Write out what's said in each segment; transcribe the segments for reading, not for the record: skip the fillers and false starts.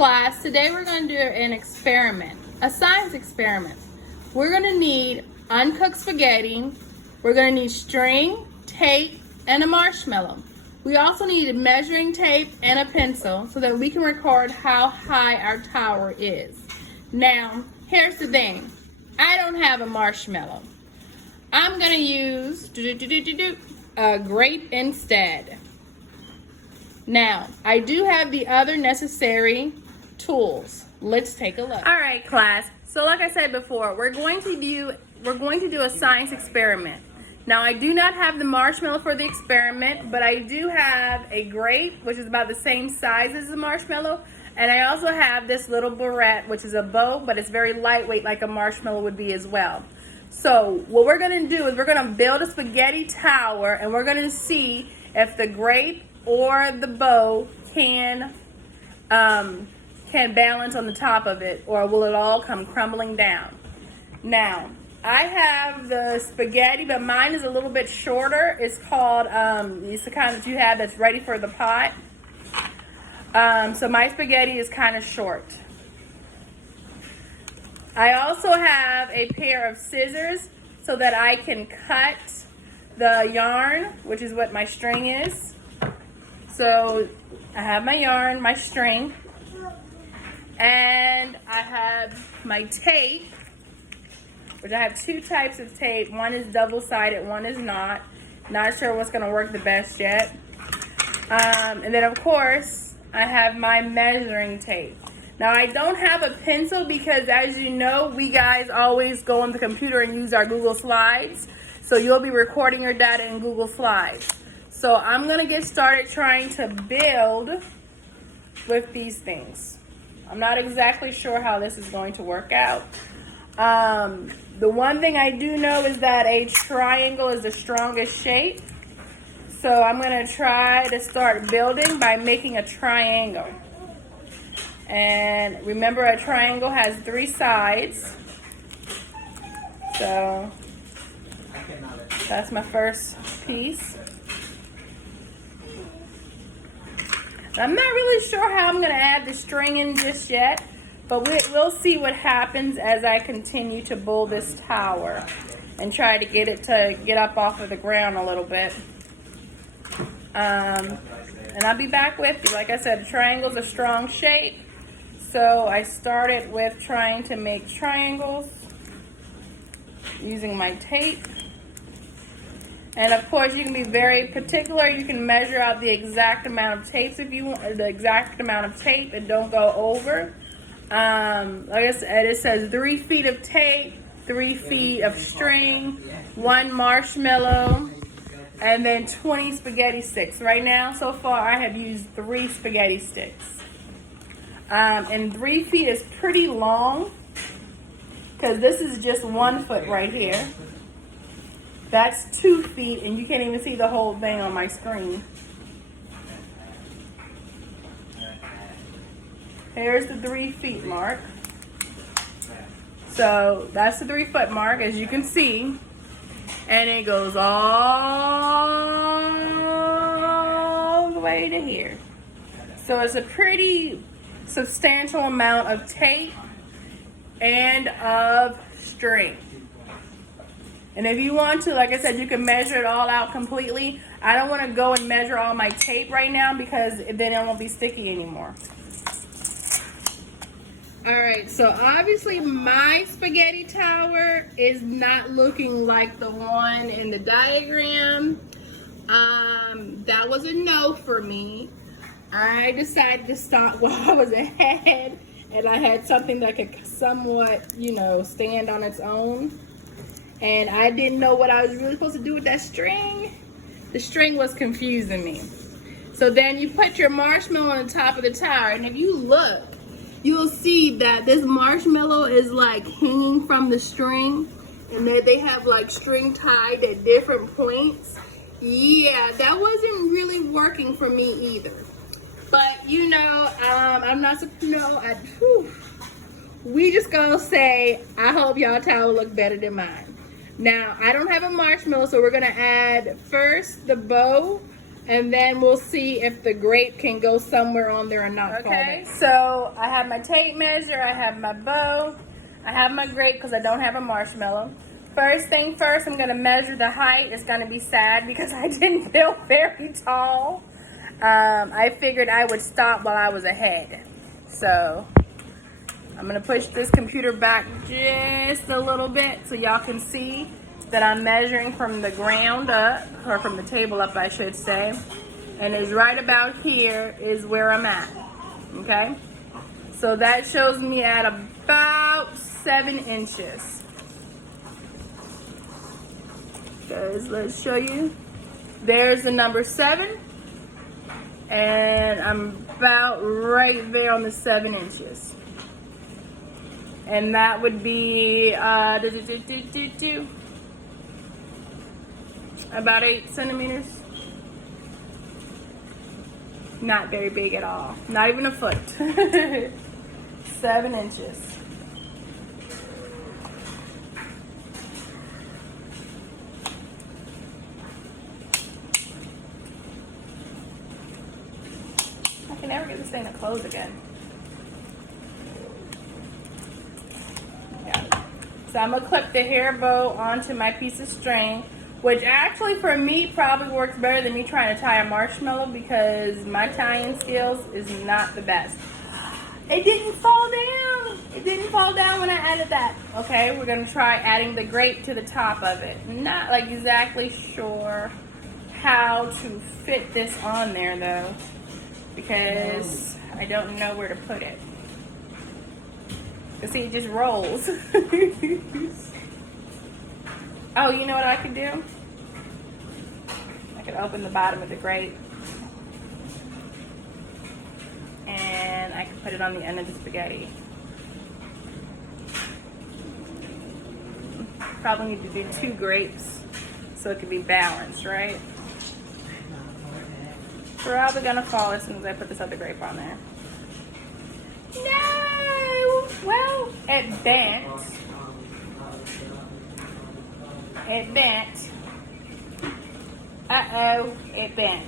class, today we're going to do an experiment, a science experiment. We're going to need uncooked spaghetti, we're going to need string, tape, and a marshmallow. We also need measuring tape and a pencil so that we can record how high our tower is. Now, here's the thing. I don't have a marshmallow. I'm going to use a grape instead. Now, I do have the other necessary tools. Let's take a look. All right, class. So like I said before, we're going to do a science experiment. Now, I do not have the marshmallow for the experiment, but I do have a grape, which is about the same size as the marshmallow, and I also have this little barrette, which is a bow, but it's very lightweight like a marshmallow would be as well. So what we're going to do is we're going to build a spaghetti tower, and we're going to see if the grape or the bow can balance on the top of it, or will it all come crumbling down. Now, I have the spaghetti, but mine is a little bit shorter. It's called, it's the kind that you have that's ready for the pot. So my spaghetti is kind of short. I also have a pair of scissors so that I can cut the yarn, which is what my string is. So I have my yarn, my string, and I have my tape, which I have two types of tape. One is double-sided, one is not. Not sure what's gonna work the best yet. And then of course, I have my measuring tape. Now I don't have a pencil because, as you know, we guys always go on the computer and use our Google Slides. So you'll be recording your data in Google Slides. So I'm gonna get started trying to build with these things. I'm not exactly sure how this is going to work out. The one thing I do know is that a triangle is the strongest shape. So I'm gonna try to start building by making a triangle. And remember, a triangle has 3 sides. So that's my first piece. I'm not really sure how I'm going to add the string in just yet, but we'll see what happens as I continue to build this tower and try to get it to get up off of the ground a little bit. And I'll be back with you. Like I said, the triangle's a strong shape, so I started with trying to make triangles using my tape. And of course, you can be very particular. You can measure out the exact amount of tapes if you want, the exact amount of tape, and don't go over. Like I said, it says 3 feet of tape, 3 feet of string, 1 marshmallow, and then 20 spaghetti sticks. Right now, so far, I have used 3 spaghetti sticks. And 3 feet is pretty long because this is just 1 foot right here. That's 2 feet, and you can't even see the whole thing on my screen. Here's the 3 feet mark. So that's the 3 foot mark, as you can see. And it goes all the way to here. So it's a pretty substantial amount of tape and of string. And if you want to, like I said, you can measure it all out completely. I don't want to go and measure all my tape right now because then it won't be sticky anymore. All right, so obviously my spaghetti tower is not looking like the one in the diagram. That was a no for me. I decided to stop while I was ahead and I had something that could somewhat, you know, stand on its own. And I didn't know what I was really supposed to do with that string. The string was confusing me. So then you put your marshmallow on the top of the tower, and if you look, you'll see that this marshmallow is like hanging from the string, and that they have like string tied at different points. Yeah, that wasn't really working for me either. But you know, I'm not supposed to know. We just gonna say, I hope y'all tower look better than mine. Now, I don't have a marshmallow, so we're gonna add first the bow And then we'll see if the grape can go somewhere on there or not. Okay, so I have my tape measure, I have my bow, I have my grape because I don't have a marshmallow. First thing first, I'm gonna measure the height. It's gonna be sad because I didn't build very tall. I figured I would stop while I was ahead. So I'm gonna push this computer back just a little bit so y'all can see that I'm measuring from the ground up, or from the table up I should say, and is right about here is where I'm at, okay? So that shows me at about 7 inches. Guys, let's show you. There's the number 7, and I'm about right there on the 7 inches. And that would be about 8 centimeters. Not very big at all. Not even a foot. 7 inches. I can never get this thing to close again. Yeah. So I'm gonna clip the hair bow onto my piece of string, which actually for me probably works better than me trying to tie a marshmallow because my tying skills is not the best. It didn't fall down. It didn't fall down when I added that. Okay, we're gonna try adding the grape to the top of it. Not like exactly sure how to fit this on there though, because I don't know where to put it. You see, it just rolls. Oh, you know what I could do? I could open the bottom of the grape. And I could put it on the end of the spaghetti. Probably need to do 2 grapes so it can be balanced, right? They're probably gonna fall as soon as I put this other grape on there. No! Well, it bent. It bent. Uh-oh, it bent.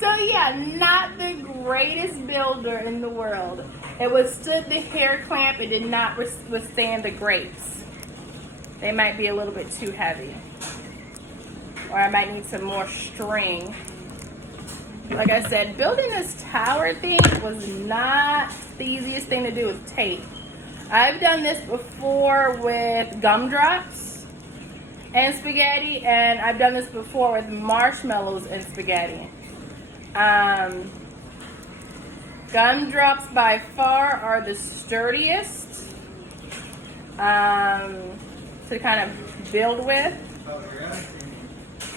So yeah, not the greatest builder in the world. It withstood the hair clamp. It did not withstand the grapes. They might be a little bit too heavy. Or I might need some more string. Like I said, building this tower thing was not the easiest thing to do with tape. I've done this before with gumdrops and spaghetti, and I've done this before with marshmallows and spaghetti. Gumdrops by far are the sturdiest to kind of build with.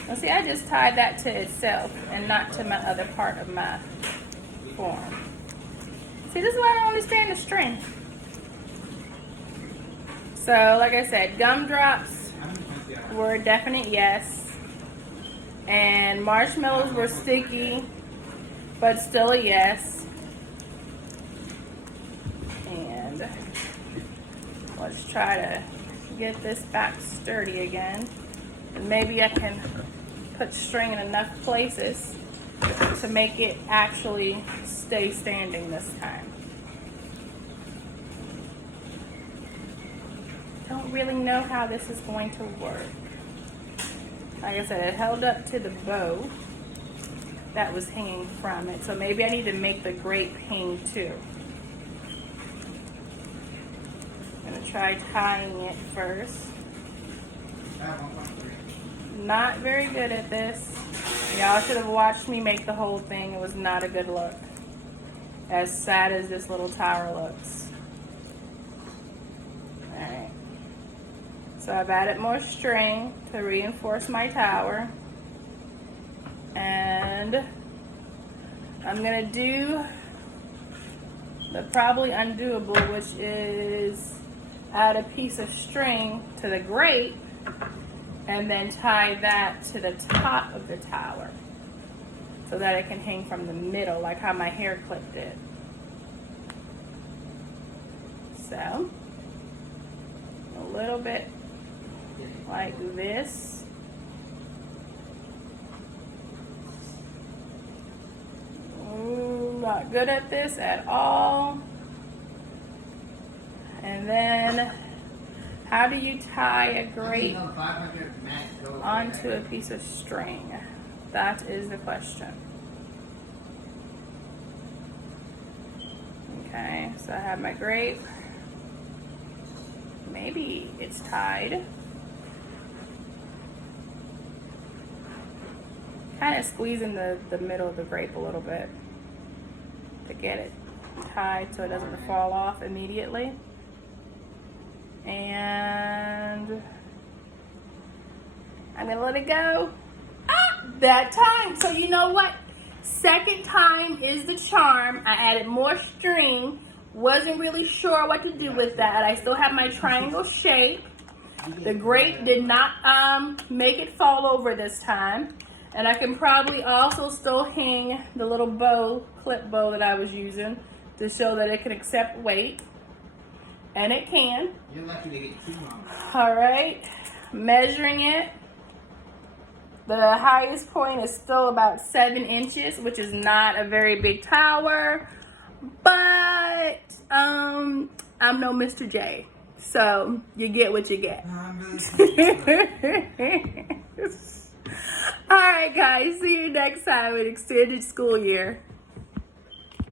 Now see, I just tied that to itself and not to my other part of my form. See, this is why I don't understand the string. So, like I said, gumdrops were a definite yes. And marshmallows were sticky, but still a yes. And let's try to get this back sturdy again. And maybe I can put string in enough places to make it actually stay standing this time. Don't really know how this is going to work. Like I said, it held up to the bow that was hanging from it, so maybe I need to make the grape hang too. I'm gonna try tying it first. Not very good at this. Y'all should have watched me make the whole thing. It was not a good look. As sad as this little tower looks. Alright. So I've added more string to reinforce my tower. And I'm gonna do the probably undoable, which is add a piece of string to the grape and then tie that to the top of the tower so that it can hang from the middle, like how my hair clip did. So little bit like this. Ooh, not good at this at all. And then, how do you tie a grape onto a piece of string? That is the question. Okay, so I have my grape. Maybe it's tied. Kind of squeezing the middle of the grape a little bit to get it tied so it doesn't fall off immediately. And I'm gonna let it go. That time. So you know what? Second time is the charm. I added more string. Wasn't really sure what to do with that. I still have my triangle shape. The grape did not make it fall over this time. And I can probably also still hang the little bow, clip bow that I was using to show that it can accept weight. And it can. You're lucky to get 2 on. All right, measuring it. The highest point is still about 7 inches, which is not a very big tower, but I'm no Mr. J, so you get what you get. All right, guys, see you next time with Extended School Year.